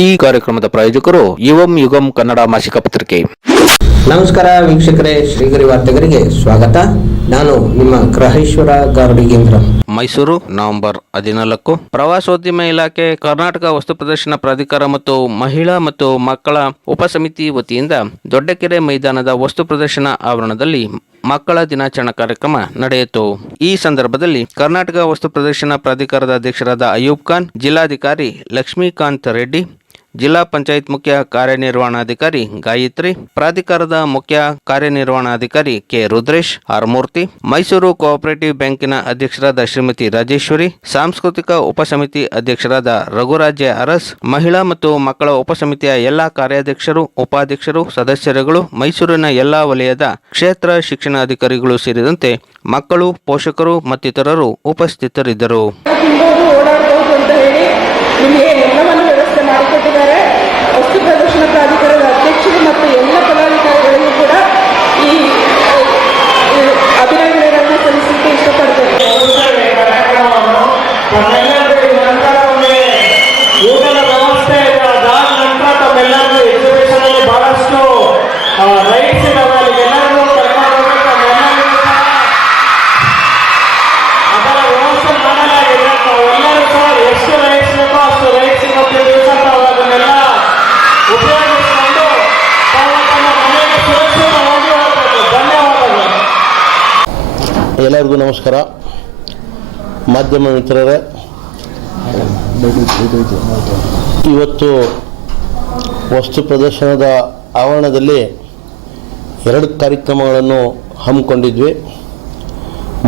ಈ ಕಾರ್ಯಕ್ರಮದ ಪ್ರಾಯೋಜಕರು ಯುವಂ ಯುಗಂ ಕನ್ನಡ ಮಾಸಿಕ ಪತ್ರಿಕೆ. ನಮಸ್ಕಾರ ವೀಕ್ಷಕರೇ, ಶ್ರೀಗರಿ ವಾರ್ತೆಗರಿಗೆ ಸ್ವಾಗತ. ನಾನು ನಿಮ್ಮ ಗ್ರಹೇಶ್ವರ ಗಾರ್ಡಿಗೇಂದ್ರ. ಮೈಸೂರು ನವೆಂಬರ್ 14. ಪ್ರವಾಸೋದ್ಯಮ ಇಲಾಖೆ, ಕರ್ನಾಟಕ ವಸ್ತು ಪ್ರದರ್ಶನ ಪ್ರಾಧಿಕಾರ ಮತ್ತು ಮಹಿಳಾ ಮತ್ತು ಮಕ್ಕಳ ಉಪಸಮಿತಿ ವತಿಯಿಂದ ದೊಡ್ಡಕೆರೆ ಮೈದಾನದ ವಸ್ತು ಪ್ರದರ್ಶನ ಆವರಣದಲ್ಲಿ ಮಕ್ಕಳ ದಿನಾಚರಣಾ ಕಾರ್ಯಕ್ರಮ ನಡೆಯಿತು. ಈ ಸಂದರ್ಭದಲ್ಲಿ ಕರ್ನಾಟಕ ವಸ್ತು ಪ್ರದರ್ಶನ ಪ್ರಾಧಿಕಾರದ ಅಧ್ಯಕ್ಷರಾದ ಅಯೂಬ್ ಖಾನ್, ಜಿಲ್ಲಾಧಿಕಾರಿ ಲಕ್ಷ್ಮೀಕಾಂತ್ ರೆಡ್ಡಿ, ಜಿಲ್ಲಾ ಪಂಚಾಯತ್ ಮುಖ್ಯ ಕಾರ್ಯನಿರ್ವಹಣಾಧಿಕಾರಿ ಗಾಯತ್ರಿ, ಪ್ರಾಧಿಕಾರದ ಮುಖ್ಯ ಕಾರ್ಯನಿರ್ವಹಣಾಧಿಕಾರಿ ಕೆ ರುದ್ರೇಶ್ ಆರ್ ಮೂರ್ತಿ, ಮೈಸೂರು ಕೋಆಪರೇಟಿವ್ ಬ್ಯಾಂಕಿನ ಅಧ್ಯಕ್ಷರಾದ ಶ್ರೀಮತಿ ರಾಜೇಶ್ವರಿ, ಸಾಂಸ್ಕೃತಿಕ ಉಪಸಮಿತಿ ಅಧ್ಯಕ್ಷರಾದ ರಘುರಾಜ್ಯ ಅರಸ್, ಮಹಿಳಾ ಮತ್ತು ಮಕ್ಕಳ ಉಪಸಮಿತಿಯ ಎಲ್ಲಾ ಕಾರ್ಯಾಧ್ಯಕ್ಷರು, ಉಪಾಧ್ಯಕ್ಷರು, ಸದಸ್ಯರುಗಳು, ಮೈಸೂರಿನ ಎಲ್ಲಾ ವಲಯದ ಕ್ಷೇತ್ರ ಶಿಕ್ಷಣಾಧಿಕಾರಿಗಳು ಸೇರಿದಂತೆ ಮಕ್ಕಳು, ಪೋಷಕರು ಮತ್ತಿತರರು ಉಪಸ್ಥಿತರಿದ್ದರು. ಮಾಡಿಕೊಟ್ಟಿದ್ದಾರೆ. ವಸ್ತು ಪ್ರದರ್ಶನ ಪ್ರಾಧಿಕಾರದ ಅಧ್ಯಕ್ಷರು ಮತ್ತು ಎಲ್ಲ ಪದಾಧಿಕಾರಿಗಳಿಗೂ ಕೂಡ ಈ ಅಭಿನಂದನೆಗಳನ್ನು ಸಲ್ಲಿಸಲಿಕ್ಕೆ ಇಷ್ಟಪಡ್ತೇನೆ. ಊಟದ ವ್ಯವಸ್ಥೆ ಅದಾದ ನಂತರ ತಮ್ಮೆಲ್ಲರಿಗೂ ಎಕ್ಸಿಬಿಷನ್ ಅಲ್ಲಿ ಬಹಳಷ್ಟು ರೈಟ್ಸ್ ಇದಾವೆ. ಎಲ್ಲರಿಗೂ ಅದರ ವ್ಯವಸ್ಥೆ ಮಾಡಲಾಗಿದೆ. ತಾವೆಲ್ಲರೂ ಸಹ ಎಷ್ಟು ರೈಟ್ಸ್ ಬೇಕೋ ಅಷ್ಟು ರೈಟ್ಸ್ ಇವತ್ತು ದಿವಸ ತಾವು ಅದನ್ನೆಲ್ಲ ಉಪಯೋಗಿಸಿಕೊಂಡು ತಾವು ತಮ್ಮ ಮನೆಗೆ ಸುರಕ್ಷಿತವಾಗಿ ಹೋಗಬೇಕು. ಧನ್ಯವಾದಗಳು. ಎಲ್ಲರಿಗೂ ನಮಸ್ಕಾರ. ಮಾಧ್ಯಮ ಮಿತ್ರರೇ, ಇವತ್ತು ವಸ್ತು ಪ್ರದರ್ಶನದ ಆವರಣದಲ್ಲಿ 2 ಕಾರ್ಯಕ್ರಮಗಳನ್ನು ಹಮ್ಮಿಕೊಂಡಿದ್ವಿ.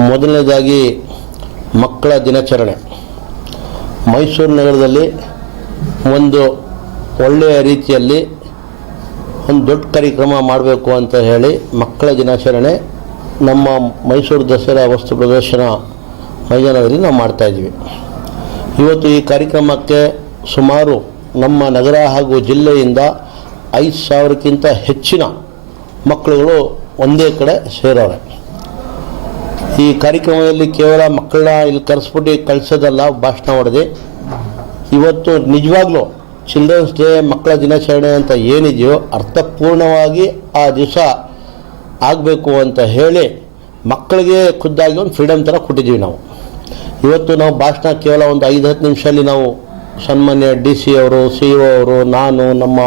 ಮೊದಲನೇದಾಗಿ ಮಕ್ಕಳ ದಿನಾಚರಣೆ. ಮೈಸೂರು ನಗರದಲ್ಲಿ ಒಂದು ಒಳ್ಳೆಯ ರೀತಿಯಲ್ಲಿ ಒಂದು ದೊಡ್ಡ ಕಾರ್ಯಕ್ರಮ ಮಾಡಬೇಕು ಅಂತ ಹೇಳಿ ಮಕ್ಕಳ ದಿನಾಚರಣೆ ನಮ್ಮ ಮೈಸೂರು ದಸರಾ ವಸ್ತು ಪ್ರದರ್ಶನ ಮೈದಾನದಲ್ಲಿ ನಾವು ಮಾಡ್ತಾಯಿದ್ವಿ. ಇವತ್ತು ಈ ಕಾರ್ಯಕ್ರಮಕ್ಕೆ ಸುಮಾರು ನಮ್ಮ ನಗರ ಹಾಗೂ ಜಿಲ್ಲೆಯಿಂದ 5,000ಕ್ಕಿಂತ ಹೆಚ್ಚಿನ ಮಕ್ಕಳುಗಳು ಒಂದೇ ಕಡೆ ಸೇರವ್ರೆ. ಈ ಕಾರ್ಯಕ್ರಮದಲ್ಲಿ ಕೇವಲ ಮಕ್ಕಳನ್ನ ಇಲ್ಲಿ ಕರೆಸ್ಬಿಟ್ಟು ಕಳಿಸೋದಲ್ಲ, ಭಾಷಣ ಹೊಡೆದು ಇವತ್ತು ನಿಜವಾಗ್ಲೂ ಚಿಲ್ಡ್ರನ್ಸ್ ಡೇ, ಮಕ್ಕಳ ದಿನಾಚರಣೆ ಅಂತ ಏನಿದೆಯೋ ಅರ್ಥಪೂರ್ಣವಾಗಿ ಆ ದಿವಸ ಆಗಬೇಕು ಅಂತ ಹೇಳಿ ಮಕ್ಕಳಿಗೆ ಖುದ್ದಾಗಿ ಒಂದು ಫ್ರೀಡಮ್ ಥರ ಕೊಟ್ಟಿದ್ದೀವಿ ನಾವು. ಇವತ್ತು ನಾವು ಭಾಷಣ ಕೇವಲ ಒಂದು 5-10 ನಿಮಿಷದಲ್ಲಿ ನಾವು ಸನ್ಮಾನ್ಯ DC ಅವರು, CEO ಅವರು, ನಾನು, ನಮ್ಮ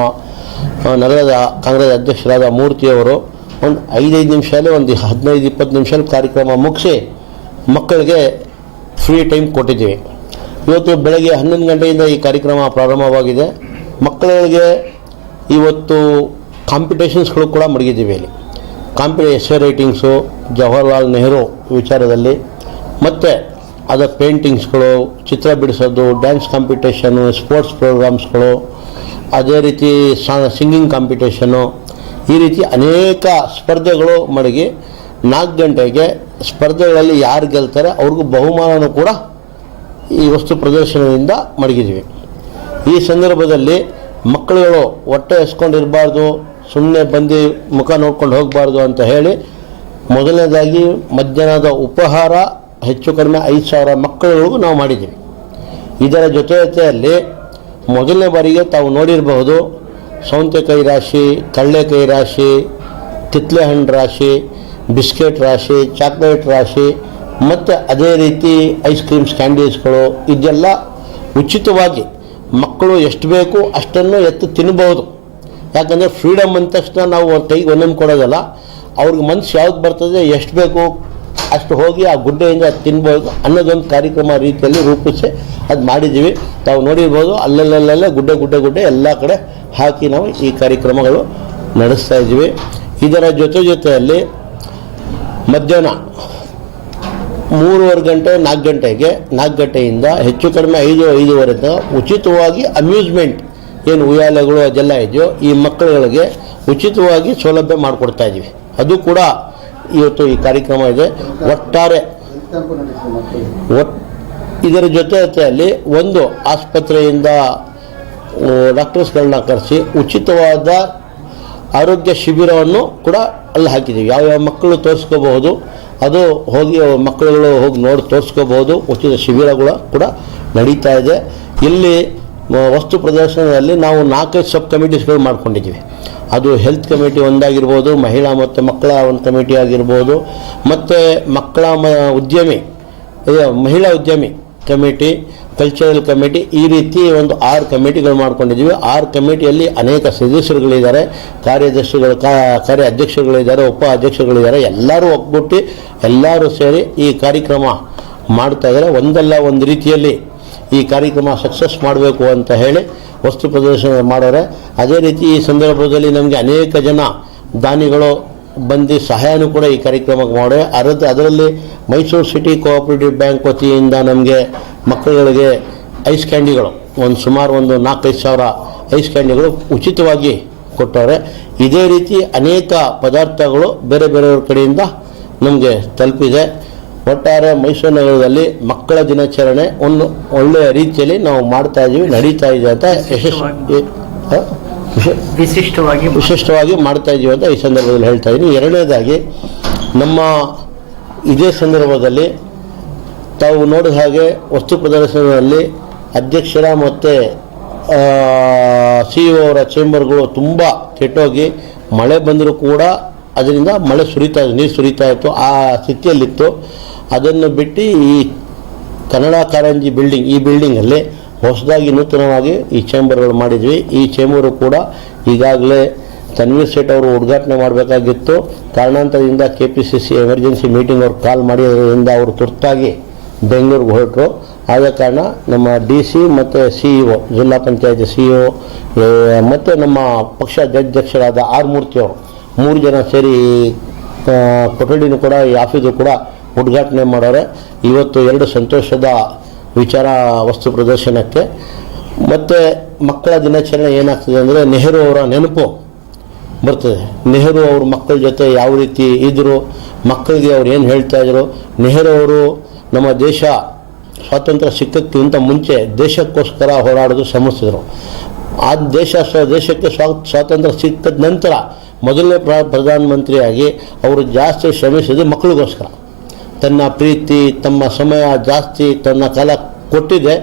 ನಗರದ ಕಾಂಗ್ರೆಸ್ ಅಧ್ಯಕ್ಷರಾದ ಮೂರ್ತಿಯವರು ಒಂದು 5-5 ನಿಮಿಷದಲ್ಲಿ ಒಂದು 15-20 ನಿಮಿಷದಲ್ಲಿ ಕಾರ್ಯಕ್ರಮ ಮುಗಿಸಿ ಮಕ್ಕಳಿಗೆ ಫ್ರೀ ಟೈಮ್ ಕೊಟ್ಟಿದ್ದೀವಿ. ಇವತ್ತು ಬೆಳಗ್ಗೆ 11 ಗಂಟೆಯಿಂದ ಈ ಕಾರ್ಯಕ್ರಮ ಪ್ರಾರಂಭವಾಗಿದೆ. ಮಕ್ಕಳಿಗೆ ಇವತ್ತು ಕಾಂಪಿಟೇಷನ್ಸ್ಗಳು ಕೂಡ ಮಡಗಿದ್ದೀವಿ. ಇಲ್ಲಿ ಎಸ್ಸೆ ರೈಟಿಂಗ್ಸು, ಜವಾಹರ್ಲಾಲ್ ನೆಹರು ವಿಚಾರದಲ್ಲಿ, ಮತ್ತು ಅದರ ಪೇಂಟಿಂಗ್ಸ್ಗಳು, ಚಿತ್ರ ಬಿಡಿಸೋದು, ಡ್ಯಾನ್ಸ್ ಕಾಂಪಿಟೇಷನು, ಸ್ಪೋರ್ಟ್ಸ್ ಪ್ರೋಗ್ರಾಮ್ಸ್ಗಳು, ಅದೇ ರೀತಿ ಸಿಂಗಿಂಗ್ ಕಾಂಪಿಟೇಷನು, ಈ ರೀತಿ ಅನೇಕ ಸ್ಪರ್ಧೆಗಳು ಮಡಗಿ 4 ಗಂಟೆಗೆ ಸ್ಪರ್ಧೆಗಳಲ್ಲಿ ಯಾರು ಗೆಲ್ತಾರೆ ಅವ್ರಿಗೂ ಬಹುಮಾನನೂ ಕೂಡ ಈ ವಸ್ತು ಪ್ರದರ್ಶನದಿಂದ ಮಡಗಿದ್ವಿ. ಈ ಸಂದರ್ಭದಲ್ಲಿ ಮಕ್ಕಳುಗಳು ಹೊಟ್ಟೆ ಎಸ್ಕೊಂಡಿರಬಾರ್ದು, ಸುಮ್ಮನೆ ಬಂದು ಮುಖ ನೋಡ್ಕೊಂಡು ಹೋಗಬಾರ್ದು ಅಂತ ಹೇಳಿ ಮೊದಲನೇದಾಗಿ ಮಧ್ಯಾಹ್ನದ ಉಪಹಾರ ಹೆಚ್ಚು ಕಡಿಮೆ 5,000 ಮಕ್ಕಳುಗಳಿಗೂ ನಾವು ಮಾಡಿದ್ದೀವಿ. ಇದರ ಜೊತೆಯಲ್ಲಿ ಮೊದಲನೇ ಬಾರಿಗೆ ತಾವು ನೋಡಿರಬಹುದು ಸೌಂತೆಕಾಯಿ ರಾಶಿ, ಕಡಲೆಕಾಯಿ ರಾಶಿ, ಕಿತ್ತಳೆ ಹಣ್ಣು ರಾಶಿ, ಬಿಸ್ಕೆಟ್ ರಾಶಿ, ಚಾಕ್ಲೇಟ್ ರಾಶಿ, ಮತ್ತು ಅದೇ ರೀತಿ ಐಸ್ ಕ್ರೀಮ್ಸ್, ಕ್ಯಾಂಡೀಸ್ಗಳು, ಇದೆಲ್ಲ ಉಚಿತವಾಗಿ ಮಕ್ಕಳು ಎಷ್ಟು ಬೇಕು ಅಷ್ಟನ್ನು ಎತ್ತು ತಿನ್ನಬಹುದು. ಯಾಕಂದರೆ ಫ್ರೀಡಮ್ ಅಂದ ತಕ್ಷಣ ನಾವು ಕೈಗೆ ಒಂದೊಂದು ಕೊಡೋದಲ್ಲ, ಅವ್ರಿಗೆ ಮನಸ್ಸು ಯಾವ್ದು ಬರ್ತದೆ, ಎಷ್ಟು ಬೇಕು ಅಷ್ಟು ಹೋಗಿ ಆ ಗುಡ್ಡೆಯಿಂದ ತಿನ್ಬೋದು ಅನ್ನೋದೊಂದು ಕಾರ್ಯಕ್ರಮ ರೀತಿಯಲ್ಲಿ ರೂಪಿಸಿ ಅದು ಮಾಡಿದ್ದೀವಿ. ತಾವು ನೋಡಿರ್ಬೋದು, ಅಲ್ಲಲ್ಲೇ ಗುಡ್ಡೆ ಎಲ್ಲ ಕಡೆ ಹಾಕಿ ನಾವು ಈ ಕಾರ್ಯಕ್ರಮಗಳು ನಡೆಸ್ತಾ ಇದ್ದೀವಿ. ಇದರ ಜೊತೆಯಲ್ಲಿ ಮಧ್ಯಾಹ್ನ 3:15 ಗಂಟೆ 4 ಗಂಟೆಗೆ 4 ಗಂಟೆಯಿಂದ ಹೆಚ್ಚು ಕಡಿಮೆ 5-5:30 ಉಚಿತವಾಗಿ ಅಮ್ಯೂಸ್ಮೆಂಟ್ ಏನು ಉಯ್ಯಾಲೆಗಳು ಅದೆಲ್ಲ ಇದೆಯೋ ಈ ಮಕ್ಕಳುಗಳಿಗೆ ಉಚಿತವಾಗಿ ಸೌಲಭ್ಯ ಮಾಡಿಕೊಡ್ತಾ ಇದ್ದೀವಿ. ಅದು ಕೂಡ ಇವತ್ತು ಈ ಕಾರ್ಯಕ್ರಮ ಇದೆ. ಒಟ್ಟಾರೆ ಇದರ ಜೊತೆಯಲ್ಲಿ ಒಂದು ಆಸ್ಪತ್ರೆಯಿಂದ ಡಾಕ್ಟರ್ಸ್ಗಳನ್ನ ಕರೆಸಿ ಉಚಿತವಾದ ಆರೋಗ್ಯ ಶಿಬಿರವನ್ನು ಕೂಡ ಅಲ್ಲಿ ಹಾಕಿದ್ದೀವಿ. ಯಾವ್ಯಾವ ಮಕ್ಕಳು ತೋರಿಸ್ಕೋಬಹುದು ಅದು ಹೋಗಿ ಮಕ್ಕಳುಗಳು ಹೋಗಿ ನೋಡಿ ತೋರಿಸ್ಕೋಬಹುದು. ಉಚಿತ ಶಿಬಿರಗಳು ಕೂಡ ನಡೀತಾ ಇದೆ. ಇಲ್ಲಿ ವಸ್ತು ಪ್ರದರ್ಶನದಲ್ಲಿ ನಾವು 4-5 ಸಬ್ ಕಮಿಟೀಸ್ಗಳು ಮಾಡ್ಕೊಂಡಿದ್ದೀವಿ. ಅದು ಹೆಲ್ತ್ ಕಮಿಟಿ ಒಂದಾಗಿರ್ಬೋದು, ಮಹಿಳಾ ಮತ್ತು ಮಕ್ಕಳ ಒಂದು ಕಮಿಟಿ ಆಗಿರ್ಬೋದು, ಮತ್ತು ಮಹಿಳಾ ಉದ್ಯಮಿ ಕಮಿಟಿ, ಕಲ್ಚರಲ್ ಕಮಿಟಿ, ಈ ರೀತಿ ಒಂದು 6 ಕಮಿಟಿಗಳು ಮಾಡ್ಕೊಂಡಿದ್ದೀವಿ. 6 ಕಮಿಟಿಯಲ್ಲಿ ಅನೇಕ ಸದಸ್ಯರುಗಳಿದ್ದಾರೆ, ಕಾರ್ಯ ಅಧ್ಯಕ್ಷರುಗಳಿದ್ದಾರೆ, ಉಪ ಅಧ್ಯಕ್ಷರುಗಳಿದ್ದಾರೆ. ಎಲ್ಲರೂ ಒಗ್ಗೂಡಿ ಎಲ್ಲರೂ ಸೇರಿ ಈ ಕಾರ್ಯಕ್ರಮ ಮಾಡ್ತಾಯಿದ್ದಾರೆ. ಒಂದಲ್ಲ ಒಂದು ರೀತಿಯಲ್ಲಿ ಈ ಕಾರ್ಯಕ್ರಮ ಸಕ್ಸಸ್ ಮಾಡಬೇಕು ಅಂತ ಹೇಳಿ ವಸ್ತು ಪ್ರದರ್ಶನ ಮಾಡೋರೆ. ಅದೇ ರೀತಿ ಈ ಸಂದರ್ಭದಲ್ಲಿ ನಮಗೆ ಅನೇಕ ಜನ ದಾನಿಗಳು ಬಂದು ಸಹಾಯನೂ ಕೂಡ ಈ ಕಾರ್ಯಕ್ರಮಕ್ಕೆ ಮಾಡೋರೆ. ಅದರಲ್ಲಿ ಮೈಸೂರು ಸಿಟಿ ಕೋಆಪರೇಟಿವ್ ಬ್ಯಾಂಕ್ ವತಿಯಿಂದ ನಮಗೆ ಮಕ್ಕಳುಗಳಿಗೆ ಐಸ್ ಕ್ಯಾಂಡಿಗಳು ಸುಮಾರು 4-5 ಸಾವಿರ ಐಸ್ ಕ್ಯಾಂಡಿಗಳು ಉಚಿತವಾಗಿ ಕೊಟ್ಟವ್ರೆ. ಇದೇ ರೀತಿ ಅನೇಕ ಪದಾರ್ಥಗಳು ಬೇರೆ ಬೇರೆಯವ್ರ ಕಡೆಯಿಂದ ನಮಗೆ ತಲುಪಿದೆ. ಒಟ್ಟಾರೆ ಮೈಸೂರು ನಗರದಲ್ಲಿ ಮಕ್ಕಳ ದಿನಾಚರಣೆ ಒಂದು ಒಳ್ಳೆಯ ರೀತಿಯಲ್ಲಿ ನಾವು ಮಾಡ್ತಾ ಇದ್ದೀವಿ, ನಡೀತಾ ಇದೆ ಅಂತ ವಿಶಿಷ್ಟವಾಗಿ ಮಾಡ್ತಾ ಇದ್ದೀವಿ ಅಂತ ಈ ಸಂದರ್ಭದಲ್ಲಿ ಹೇಳ್ತಾ ಇದ್ದೀನಿ. ಎರಡನೇದಾಗಿ ನಮ್ಮ ಇದೇ ಸಂದರ್ಭದಲ್ಲಿ ತಾವು ನೋಡಿದ ಹಾಗೆ ವಸ್ತು ಪ್ರದರ್ಶನದಲ್ಲಿ ಅಧ್ಯಕ್ಷರ ಮತ್ತು CEO ಅವರ ಚೇಂಬರ್ಗಳು ತುಂಬ ಕೆಟ್ಟೋಗಿ ಮಳೆ ಬಂದರೂ ಕೂಡ ಅದರಿಂದ ನೀರು ಸುರಿತಾ ಇತ್ತು, ಆ ಸ್ಥಿತಿಯಲ್ಲಿತ್ತು. ಅದನ್ನು ಬಿಟ್ಟು ಈ ಕನ್ನಡ ಕಾರಂಜಿ ಈ ಬಿಲ್ಡಿಂಗಲ್ಲಿ ಹೊಸದಾಗಿ ನೂತನವಾಗಿ ಈ ಚೇಂಬರ್ಗಳು ಮಾಡಿದ್ವಿ. ಈ ಚೇಂಬರು ಕೂಡ ಈಗಾಗಲೇ ತನ್ವೀರ್ ಸೇಠ್ ಅವರು ಉದ್ಘಾಟನೆ ಮಾಡಬೇಕಾಗಿತ್ತು. ಕಾರಣಾಂತರದಿಂದ KPCC ಎಮರ್ಜೆನ್ಸಿ ಮೀಟಿಂಗ್ ಅವ್ರು ಕಾಲ್ ಮಾಡಿರೋದ್ರಿಂದ ಅವರು ತುರ್ತಾಗಿ ಬೆಂಗಳೂರಿಗೆ ಹೊರಟರು. ಆದ ಕಾರಣ ನಮ್ಮ DC ಮತ್ತು CEO, ಜಿಲ್ಲಾ ಪಂಚಾಯತ್ CEO ಮತ್ತು ನಮ್ಮ ಪಕ್ಷ ಅಧ್ಯಕ್ಷರಾದ ಆರ್ ಮೂರ್ತಿ ಅವರು 3 ಜನ ಸೇರಿ ಕೊಠಡಿನೂ ಕೂಡ ಈ ಆಫೀಸು ಕೂಡ ಉದ್ಘಾಟನೆ ಮಾಡೋರೆ. ಇವತ್ತು 2 ಸಂತೋಷದ ವಿಚಾರ ವಸ್ತು ಪ್ರದರ್ಶನಕ್ಕೆ. ಮತ್ತು ಮಕ್ಕಳ ದಿನಾಚರಣೆ ಏನಾಗ್ತದೆ ಅಂದರೆ ನೆಹರು ಅವರ ನೆನಪು ಬರ್ತದೆ. ನೆಹರು ಅವರು ಮಕ್ಕಳ ಜೊತೆ ಯಾವ ರೀತಿ ಇದ್ದರು, ಮಕ್ಕಳಿಗೆ ಅವ್ರು ಏನು ಹೇಳ್ತಾಯಿದ್ರು. ನೆಹರು ಅವರು ನಮ್ಮ ದೇಶ ಸ್ವಾತಂತ್ರ್ಯ ಸಿಕ್ಕಕ್ಕಿಂತ ಮುಂಚೆ ದೇಶಕ್ಕೋಸ್ಕರ ಹೋರಾಡೋದು ಶ್ರಮಿಸಿದ್ರು. ಆ ದೇಶಕ್ಕೆ ಸ್ವಾತಂತ್ರ್ಯ ಸಿಕ್ಕಿದ ನಂತರ ಮೊದಲನೇ ಪ್ರಧಾನಮಂತ್ರಿಯಾಗಿ ಅವರು ಜಾಸ್ತಿ ಶ್ರಮಿಸಿದ್ದು ಮಕ್ಕಳಿಗೋಸ್ಕರ. ತನ್ನ ಪ್ರೀತಿ, ತಮ್ಮ ಸಮಯ ಜಾಸ್ತಿ, ತನ್ನ ಕಾಲ ಕೊಟ್ಟಿದೆ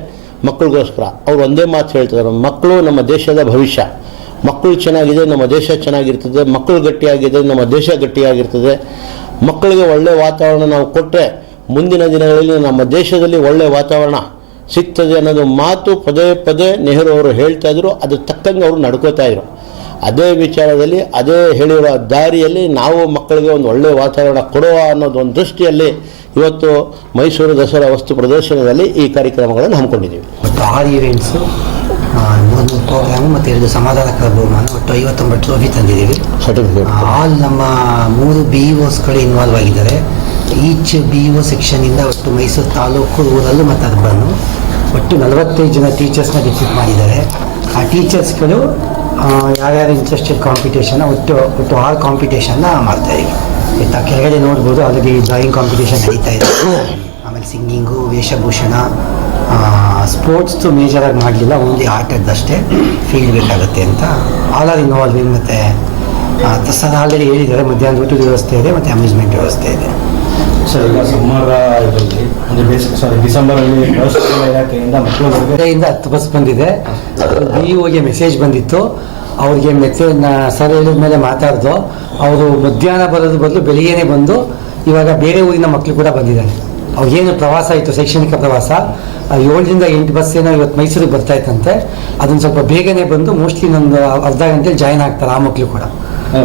ಮಕ್ಕಳಿಗೋಸ್ಕರ. ಅವ್ರು ಒಂದೇ ಮಾತು ಹೇಳ್ತಿದ್ದಾರೆ, ಮಕ್ಕಳು ನಮ್ಮ ದೇಶದ ಭವಿಷ್ಯ. ಮಕ್ಕಳು ಚೆನ್ನಾಗಿದೆ, ನಮ್ಮ ದೇಶ ಚೆನ್ನಾಗಿರ್ತದೆ. ಮಕ್ಕಳು ಗಟ್ಟಿಯಾಗಿದೆ, ನಮ್ಮ ದೇಶ ಗಟ್ಟಿಯಾಗಿರ್ತದೆ. ಮಕ್ಕಳಿಗೆ ಒಳ್ಳೆಯ ವಾತಾವರಣ ನಾವು ಕೊಟ್ಟರೆ ಮುಂದಿನ ದಿನಗಳಲ್ಲಿ ನಮ್ಮ ದೇಶದಲ್ಲಿ ಒಳ್ಳೆಯ ವಾತಾವರಣ ಸಿಗ್ತದೆ ಅನ್ನೋದು ಮಾತು ಪದೇ ನೆಹರು ಅವರು ಹೇಳ್ತಾ ಇದ್ರು. ಅದು ತಕ್ಕಂಗೆ ಅವರು ನಡ್ಕೋತಾ ಇದ್ರು. ಅದೇ ವಿಚಾರದಲ್ಲಿ ಅದೇ ಹೇಳಿರೋ ದಾರಿಯಲ್ಲಿ ನಾವು ಮಕ್ಕಳಿಗೆ ಒಂದು ಒಳ್ಳೆಯ ವಾತಾವರಣ ಕೊಡುವ ಅನ್ನೋದೊಂದು ದೃಷ್ಟಿಯಲ್ಲಿ ಇವತ್ತು ಮೈಸೂರು ದಸರಾ ವಸ್ತು ಪ್ರದರ್ಶನದಲ್ಲಿ ಈ ಕಾರ್ಯಕ್ರಮಗಳನ್ನು ಹಮ್ಮಿಕೊಂಡಿದ್ದೀವಿ. ಒಟ್ಟು 6 ಈವೆಂಟ್ಸು, 3 ಪ್ರೋಗ್ರಾಮು ಮತ್ತು 2 ಸಮಾಧಾನಕರ ಬಹುಮಾನ, ಒಟ್ಟು 59 ಟ್ರೋಫಿ ತಂದಿದ್ದೀವಿ. ಸರ್ಟಿಫಿಕೇಟ್ ಆಲ್ ನಮ್ಮ 3 BEOಸ್ಗಳು ಇನ್ವಾಲ್ವ್ ಆಗಿದ್ದಾರೆ. ಈಚ್ BEO ಸೆಕ್ಷನಿಂದ ಒಟ್ಟು ಮೈಸೂರು ತಾಲೂಕು, ಊರಲ್ಲೂ ಮತ್ತು ಅರ್ಬನ್ನು ಒಟ್ಟು 45 ಜನ ಟೀಚರ್ಸ್ನ ಡಿಪ್ಯೂಟ್ ಮಾಡಿದ್ದಾರೆ. ಆ ಟೀಚರ್ಸ್ಗಳು ಯಾರ್ಯಾರು ಇಂಟ್ರೆಸ್ಟೆಡ್ ಕಾಂಪಿಟೇಷನ್ನ ಒಟ್ಟು 6 ಕಾಂಪಿಟೇಷನ್ನ ಮಾಡ್ತಾಯಿದ್ದೀವಿ. ಆಯಿತಾ, ಕೆಳಗಡೆ ನೋಡ್ಬೋದು ಆಲ್ರೆಡಿ ಡ್ರಾಯಿಂಗ್ ಕಾಂಪಿಟೇಷನ್ ನಡೀತಾ ಇದೆ. ಆಮೇಲೆ ಸಿಂಗಿಂಗು, ವೇಷಭೂಷಣ, ಸ್ಪೋರ್ಟ್ಸ್ದು ಮೇಜರಾಗಿ ಮಾಡಲಿಲ್ಲ, ಓನ್ಲಿ ಆಟದ್ದಷ್ಟೇ ಫೀಲ್ಡ್ ಬೇಕಾಗುತ್ತೆ ಅಂತ. All are involving. ಮತ್ತು ದಸರಾ ಆಲ್ರೆಡಿ ಹೇಳಿದ್ದಾರೆ, ಮಧ್ಯಾಹ್ನ ಊಟದ ವ್ಯವಸ್ಥೆ ಇದೆ ಮತ್ತು ಅಮ್ಯೂಸ್ಮೆಂಟ್ ವ್ಯವಸ್ಥೆ ಇದೆ. ಸರ್, ಈಗ ಸಮ್ಮರ್ ಇದರಲ್ಲಿ ಅಂದರೆ ಡಿಸೆಂಬರಲ್ಲಿ ಪ್ರವಾಸೋದ್ಯಮ ಇಲಾಖೆಯಿಂದ ಮಕ್ಕಳಿಂದ 10 ಬಸ್ ಬಂದಿದೆ. BEOಗೆ ಮೆಸೇಜ್ ಬಂದಿತ್ತು. ಅವ್ರಿಗೆ ಮೆಸೇಜ್ ಸರ್ ಹೇಳಿದ ಮೇಲೆ ಮಾತಾಡ್ದು. ಅವರು ಮಧ್ಯಾಹ್ನ ಬರೋದು ಬದಲು ಬೆಳಿಗ್ಗೆನೇ ಬಂದು ಇವಾಗ ಬೇರೆ ಊರಿನ ಮಕ್ಕಳು ಕೂಡ ಬಂದಿದ್ದಾರೆ. ಅವ್ರಿಗೇನು ಪ್ರವಾಸ ಇತ್ತು, ಶೈಕ್ಷಣಿಕ ಪ್ರವಾಸ, 7ರಿಂದ 8 ಬಸ್ ಏನೋ ಇವತ್ತು ಮೈಸೂರಿಗೆ ಬರ್ತಾ ಇತ್ತಂತೆ. ಅದನ್ನು ಸ್ವಲ್ಪ ಬೇಗನೆ ಬಂದು ಮೋಸ್ಟ್ಲಿ ಒಂದು ಅರ್ಧ ಗಂಟೆಲಿ ಜಾಯ್ನ್ ಆಗ್ತಾರೆ ಆ ಮಕ್ಕಳು ಕೂಡ.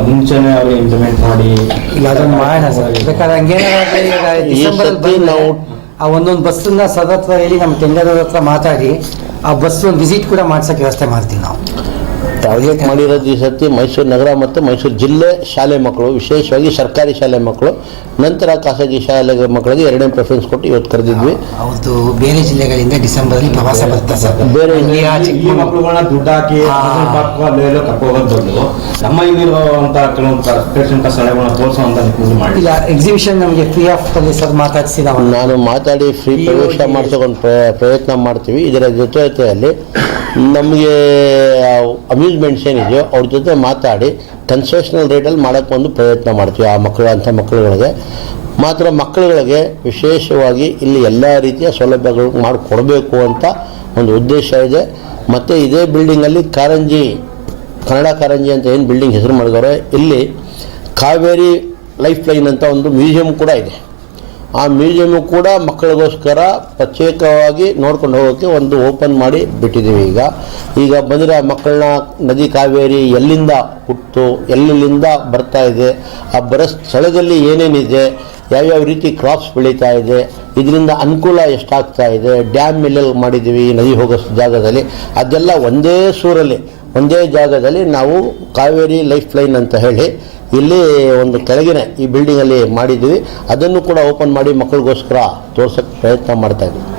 ಮುಂಚೆನೇ ಅವ್ರಿಗೆ ಇಂಪ್ಲಿಮೆಂಟ್ ಮಾಡಿ ಇಲ್ಲ ಅದನ್ನು ಮಾಡೋಣ ಸರ್. ಬೇಕಾದ್ರೆ ಹಂಗೇನಾದ್ರೆ ಈಗ ಡಿಸೆಂಬರಲ್ಲಿ ಬಂದು ನಾವು ಆ ಒಂದೊಂದು ಬಸ್ಸನ್ನ ಸರ್ ಹತ್ರ ಹೇಳಿ ನಮ್ಮ ಟೆಂಡರ್ ಹತ್ರ ಮಾತಾಡಿ ಆ ಬಸ್ ಒಂದು ವಿಸಿಟ್ ಕೂಡ ಮಾಡ್ಸೋಕ್ಕೆ ವ್ಯವಸ್ಥೆ ಮಾಡ್ತೀವಿ ನಾವು. ಟಾರ್ಗೆಟ್ ಮಾಡಿರೋದು ಈ ಸರ್ತಿ ಮೈಸೂರು ನಗರ ಮತ್ತು ಮೈಸೂರು ಜಿಲ್ಲೆ ಶಾಲೆ ಮಕ್ಕಳು, ವಿಶೇಷವಾಗಿ ಸರ್ಕಾರಿ ಶಾಲೆ ಮಕ್ಕಳು, ನಂತರ ಖಾಸಗಿ ಶಾಲೆ ಮಕ್ಕಳಿಗೆ 2ನೇ ಪ್ರಿಫರೆನ್ಸ್ ಕೊಟ್ಟು ಇವತ್ತು ಕರೆದಿದ್ವಿ. ಅವ್ರದ್ದು ಬೇರೆ ಜಿಲ್ಲೆಗಳಿಂದ ಡಿಸೆಂಬರಲ್ಲಿ ಪ್ರವಾಸ ಬರ್ತಾರೆ ಸರ್. ಬೇರೆ ಈ ಮಕ್ಕಳುಗಳನ್ನ ದುಡ್ಡು ಹಾಕಿ ಕರ್ಕೋಗೋದು ಬದಲು ನಮ್ಮ ಇಲ್ಲಿರುವಂಥ ಕೆಲವೊಂದು ಪ್ರೇಕ್ಷಣಿಕ ಸ್ಥಳಗಳನ್ನ ತೋರಿಸುವಂಥ ನಿಟ್ಟಿನಲ್ಲಿ ಮಾಡಿ. ಇಲ್ಲ, ಎಕ್ಸಿಬಿಷನ್ ನಮಗೆ ಫ್ರೀ ಆಫ್ ಅಲ್ಲಿ ಸರ್ ಮಾತಾಡಿಸಿ ನಾನು ಮಾತಾಡಿ ಫ್ರೀ ಪ್ರವೇಶ ಮಾಡಿಸೋಕೊಂಡು ಪ್ರಯತ್ನ ಮಾಡ್ತೀವಿ. ಇದರ ಜೊತೆಯಲ್ಲಿ ನಮಗೆ ಅಮ್ಯೂಸ್ಮೆಂಟ್ಸ್ ಏನಿದೆಯೋ ಅವ್ರ ಜೊತೆ ಮಾತಾಡಿ ಕನ್ಸೆಷನಲ್ ರೇಟಲ್ಲಿ ಮಾಡೋಕ್ಕೆ ಒಂದು ಪ್ರಯತ್ನ ಮಾಡ್ತೀವಿ. ಆ ಮಕ್ಕಳುಗಳಿಗೆ ಮಾತ್ರ ಮಕ್ಕಳುಗಳಿಗೆ ವಿಶೇಷವಾಗಿ ಇಲ್ಲಿ ಎಲ್ಲ ರೀತಿಯ ಸೌಲಭ್ಯಗಳು ಮಾಡಿಕೊಡಬೇಕು ಅಂತ ಒಂದು ಉದ್ದೇಶ ಇದೆ. ಮತ್ತು ಇದೇ ಬಿಲ್ಡಿಂಗಲ್ಲಿ ಕಾರಂಜಿ, ಕನ್ನಡ ಕಾರಂಜಿ ಅಂತ ಏನು ಬಿಲ್ಡಿಂಗ್ ಹೆಸರು ಮಾಡಿದವ್ರೆ, ಇಲ್ಲಿ ಕಾವೇರಿ ಲೈಫ್ ಲೈನ್ ಅಂತ ಒಂದು ಮ್ಯೂಸಿಯಂ ಕೂಡ ಇದೆ. ಆ ಮ್ಯೂಸಿಯಮ್ಮು ಕೂಡ ಮಕ್ಕಳಿಗೋಸ್ಕರ ಪ್ರತ್ಯೇಕವಾಗಿ ನೋಡ್ಕೊಂಡು ಹೋಗೋಕ್ಕೆ ಒಂದು ಓಪನ್ ಮಾಡಿ ಬಿಟ್ಟಿದ್ದೀವಿ. ಈಗ ಬಂದರೆ ಆ ಮಕ್ಕಳನ್ನ ನದಿ ಕಾವೇರಿ ಎಲ್ಲಿಂದ ಹುಟ್ಟು, ಎಲ್ಲೆಲ್ಲಿಂದ ಬರ್ತಾ ಇದೆ, ಆ ಬರೋ ಸ್ಥಳದಲ್ಲಿ ಏನೇನಿದೆ, ಯಾವ್ಯಾವ ರೀತಿ ಕ್ರಾಪ್ಸ್ ಬೆಳೀತಾ ಇದೆ, ಇದರಿಂದ ಅನುಕೂಲ ಎಷ್ಟಾಗ್ತಾ ಇದೆ, ಡ್ಯಾಮ್ ಎಲ್ಲೆಲ್ಲಿ ಮಾಡಿದ್ದೀವಿ ನದಿ ಹೋಗೋ ಜಾಗದಲ್ಲಿ, ಅದೆಲ್ಲ ಒಂದೇ ಸೂರಲ್ಲಿ ಒಂದೇ ಜಾಗದಲ್ಲಿ ನಾವು ಕಾವೇರಿ ಲೈಫ್ ಲೈನ್ ಅಂತ ಹೇಳಿ ಇಲ್ಲಿ ಒಂದು ಕೆಳಗಿನ ಈ ಬಿಲ್ಡಿಂಗಲ್ಲಿ ಮಾಡಿದ್ದೀವಿ. ಅದನ್ನು ಕೂಡ ಓಪನ್ ಮಾಡಿ ಮಕ್ಕಳಿಗೋಸ್ಕರ ತೋರ್ಸೋಕ್ಕೆ ಪ್ರಯತ್ನ ಮಾಡ್ತಾಯಿದ್ದೀವಿ.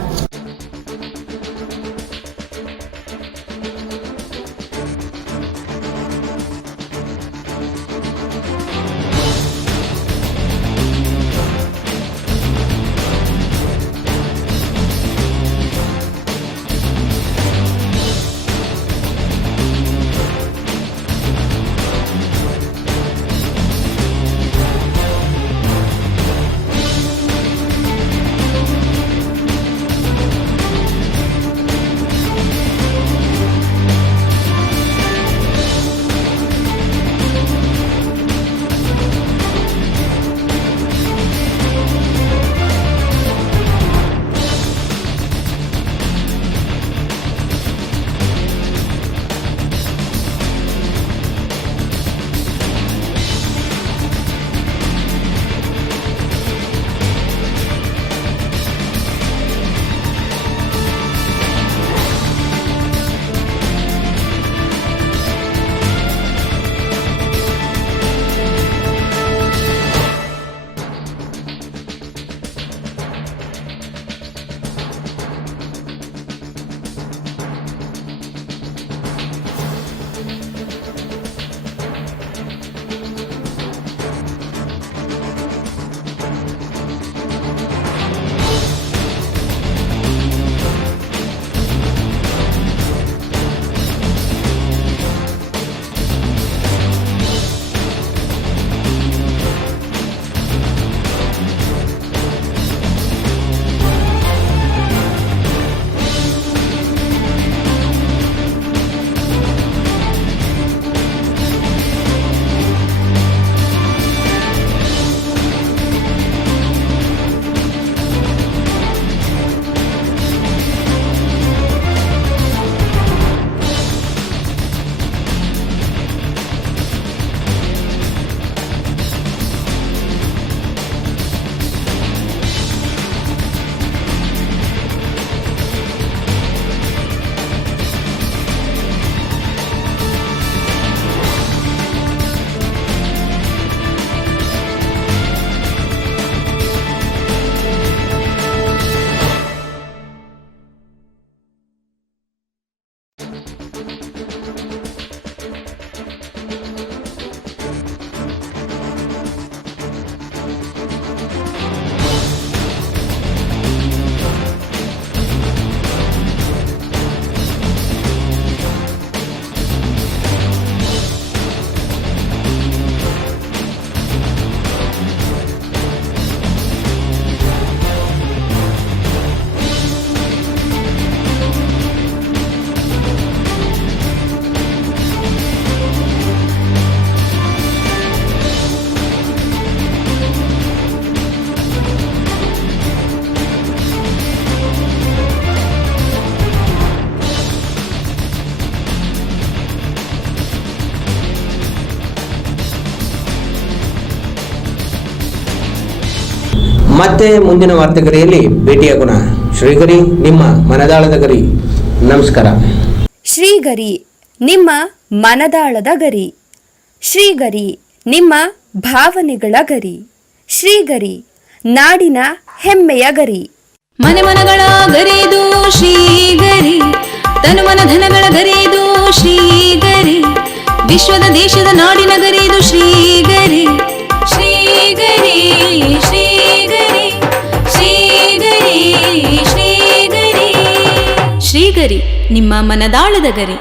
ಮತ್ತೆ ಮುಂದಿನ ವಾರ್ತೆಗರಿಯಲ್ಲಿ ಭೇಟಿಯಾಗೋಣ. ಶ್ರೀಗರಿ, ನಿಮ್ಮ ಮನದಾಳದ ಗರಿ. ನಮಸ್ಕಾರ. ಶ್ರೀಗರಿ, ನಿಮ್ಮ ಮನದಾಳದ ಗರಿ. ಶ್ರೀಗರಿ, ನಿಮ್ಮ ಭಾವನೆಗಳ ಗರಿ. ಶ್ರೀಗರಿ, ನಾಡಿನ ಹೆಮ್ಮೆಯ ಗರಿ. ಮನೆ ಮನಗಳ ಗರಿದು ಶ್ರೀಗರಿ, ತನುಮನ ಧನಗಳ ಗರಿದು ಶ್ರೀಗರಿ, ವಿಶ್ವದ ದೇಶದ ನಾಡಿನ ಗರಿದು ಶ್ರೀಗರಿ. ಶ್ರೀಗರಿ ಶ್ರೀಗರಿ ಶ್ರೀಗರಿ ಶ್ರೀಗರಿ ಶ್ರೀಗರಿ, ನಿಮ್ಮ ಮನದಾಳದ ಗರಿ.